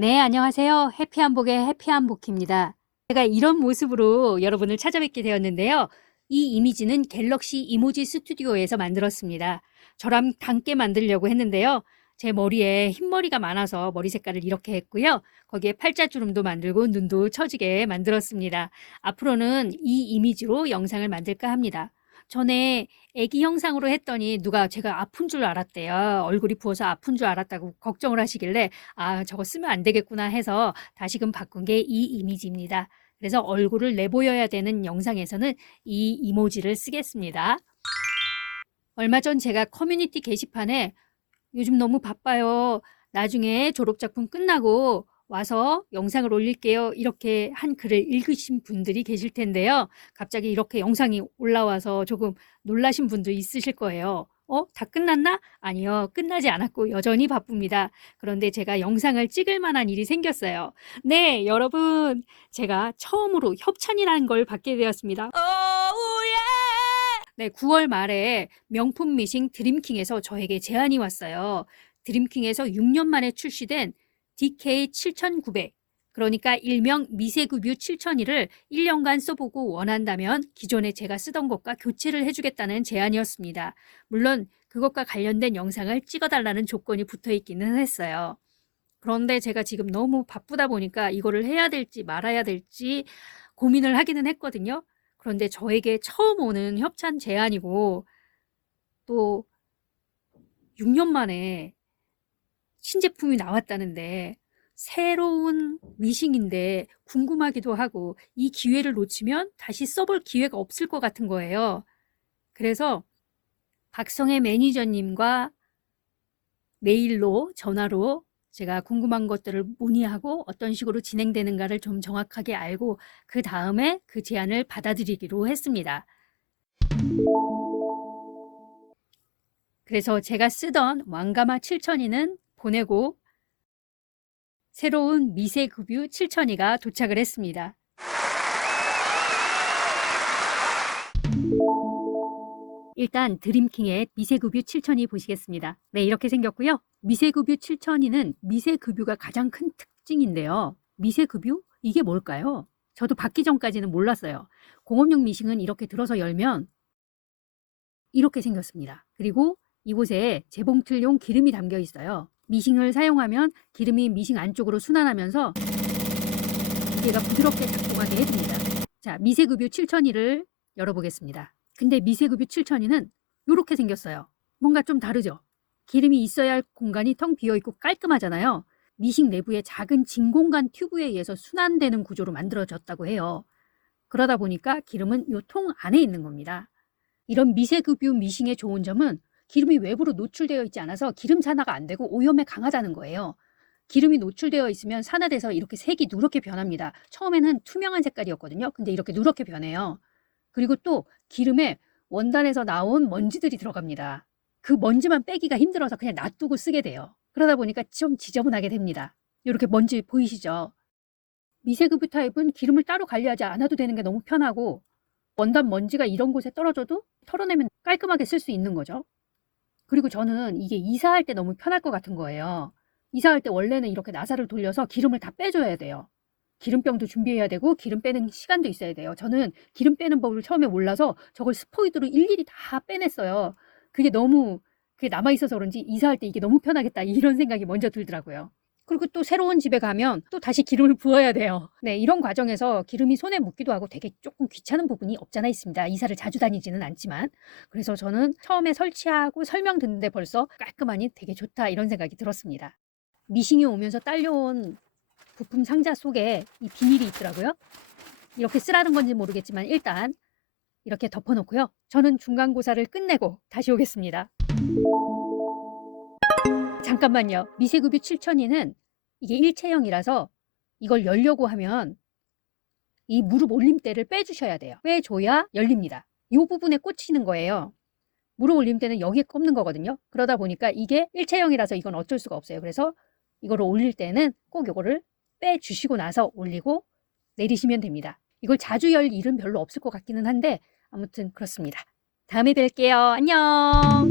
네, 안녕하세요. 해피한복의 해피한복입니다. 제가 이런 모습으로 여러분을 찾아뵙게 되었는데요. 이 이미지는 갤럭시 이모지 스튜디오에서 만들었습니다. 저랑 닮게 만들려고 했는데요. 제 머리에 흰머리가 많아서 머리 색깔을 이렇게 했고요. 거기에 팔자주름도 만들고 눈도 처지게 만들었습니다. 앞으로는 이 이미지로 영상을 만들까 합니다. 전에 애기 형상으로 했더니 누가 제가 아픈 줄 알았대요. 얼굴이 부어서 아픈 줄 알았다고 걱정을 하시길래 아, 저거 쓰면 안 되겠구나 해서 다시금 바꾼 게 이 이미지입니다. 그래서 얼굴을 내보여야 되는 영상에서는 이 이모지를 쓰겠습니다. 얼마 전 제가 커뮤니티 게시판에 요즘 너무 바빠요. 나중에 졸업작품 끝나고 와서 영상을 올릴게요. 이렇게 한 글을 읽으신 분들이 계실 텐데요. 갑자기 이렇게 영상이 올라와서 조금 놀라신 분도 있으실 거예요. 다 끝났나? 아니요. 끝나지 않았고 여전히 바쁩니다. 그런데 제가 영상을 찍을 만한 일이 생겼어요. 네, 여러분. 제가 처음으로 협찬이라는 걸 받게 되었습니다. 네, 9월 말에 명품 미싱 드림킹에서 저에게 제안이 왔어요. 드림킹에서 6년 만에 출시된 DK7900, 그러니까 일명 미세급유 7002를 1년간 써보고 원한다면 기존에 제가 쓰던 것과 교체를 해주겠다는 제안이었습니다. 물론 그것과 관련된 영상을 찍어달라는 조건이 붙어 있기는 했어요. 그런데 제가 지금 너무 바쁘다 보니까 이거를 해야 될지 말아야 될지 고민을 하기는 했거든요. 그런데 저에게 처음 오는 협찬 제안이고 또 6년 만에 신제품이 나왔다는데 새로운 미싱인데 궁금하기도 하고 이 기회를 놓치면 다시 써볼 기회가 없을 것 같은 거예요. 그래서 박성혜 매니저님과 메일로 전화로 제가 궁금한 것들을 문의하고 어떤 식으로 진행되는가를 좀 정확하게 알고 그 다음에 그 제안을 받아들이기로 했습니다. 그래서 제가 쓰던 왕가마 7002는 보내고 새로운 미세급유 7002가 도착을 했습니다. 일단 드림킹의 미세급유 7002 보시겠습니다. 네, 이렇게 생겼고요. 미세급유 7002는 미세급유가 가장 큰 특징인데요. 미세급유? 이게 뭘까요? 저도 받기 전까지는 몰랐어요. 공업용 미싱은 이렇게 들어서 열면 이렇게 생겼습니다. 그리고 이곳에 재봉틀용 기름이 담겨 있어요. 미싱을 사용하면 기름이 미싱 안쪽으로 순환하면서 기계가 부드럽게 작동하게 해줍니다. 자, 미세급유 7002를 열어보겠습니다. 근데 미세급유 7002는 이렇게 생겼어요. 뭔가 좀 다르죠? 기름이 있어야 할 공간이 텅 비어있고 깔끔하잖아요. 미싱 내부에 작은 진공관 튜브에 의해서 순환되는 구조로 만들어졌다고 해요. 그러다 보니까 기름은 이 통 안에 있는 겁니다. 이런 미세급유 미싱의 좋은 점은 기름이 외부로 노출되어 있지 않아서 기름 산화가 안 되고 오염에 강하다는 거예요. 기름이 노출되어 있으면 산화돼서 이렇게 색이 누렇게 변합니다. 처음에는 투명한 색깔이었거든요. 근데 이렇게 누렇게 변해요. 그리고 또 기름에 원단에서 나온 먼지들이 들어갑니다. 그 먼지만 빼기가 힘들어서 그냥 놔두고 쓰게 돼요. 그러다 보니까 좀 지저분하게 됩니다. 이렇게 먼지 보이시죠? 미세급유 타입은 기름을 따로 관리하지 않아도 되는 게 너무 편하고 원단 먼지가 이런 곳에 떨어져도 털어내면 깔끔하게 쓸 수 있는 거죠. 그리고 저는 이게 이사할 때 너무 편할 것 같은 거예요. 이사할 때 원래는 이렇게 나사를 돌려서 기름을 다 빼줘야 돼요. 기름병도 준비해야 되고 기름 빼는 시간도 있어야 돼요. 저는 기름 빼는 법을 처음에 몰라서 저걸 스포이드로 일일이 다 빼냈어요. 그게 너무 그게 남아있어서 그런지 이사할 때 이게 너무 편하겠다 이런 생각이 먼저 들더라고요. 그리고 또 새로운 집에 가면 또 다시 기름을 부어야 돼요. 네, 이런 과정에서 기름이 손에 묻기도 하고 되게 조금 귀찮은 부분이 없잖아 있습니다. 이사를 자주 다니지는 않지만. 그래서 저는 처음에 설치하고 설명 듣는데 벌써 깔끔하니 되게 좋다 이런 생각이 들었습니다. 미싱이 오면서 딸려온 부품 상자 속에 이 비닐이 있더라고요. 이렇게 쓰라는 건지 모르겠지만 일단 이렇게 덮어놓고요. 저는 중간고사를 끝내고 다시 오겠습니다. 잠깐만요. 미세급유 7002는 이게 일체형이라서 이걸 열려고 하면 이 무릎 올림대를 빼주셔야 돼요. 빼줘야 열립니다. 이 부분에 꽂히는 거예요. 무릎 올림대는 여기에 꼽는 거거든요. 그러다 보니까 이게 일체형이라서 이건 어쩔 수가 없어요. 그래서 이거를 올릴 때는 꼭 이거를 빼주시고 나서 올리고 내리시면 됩니다. 이걸 자주 열 일은 별로 없을 것 같기는 한데 아무튼 그렇습니다. 다음에 뵐게요. 안녕.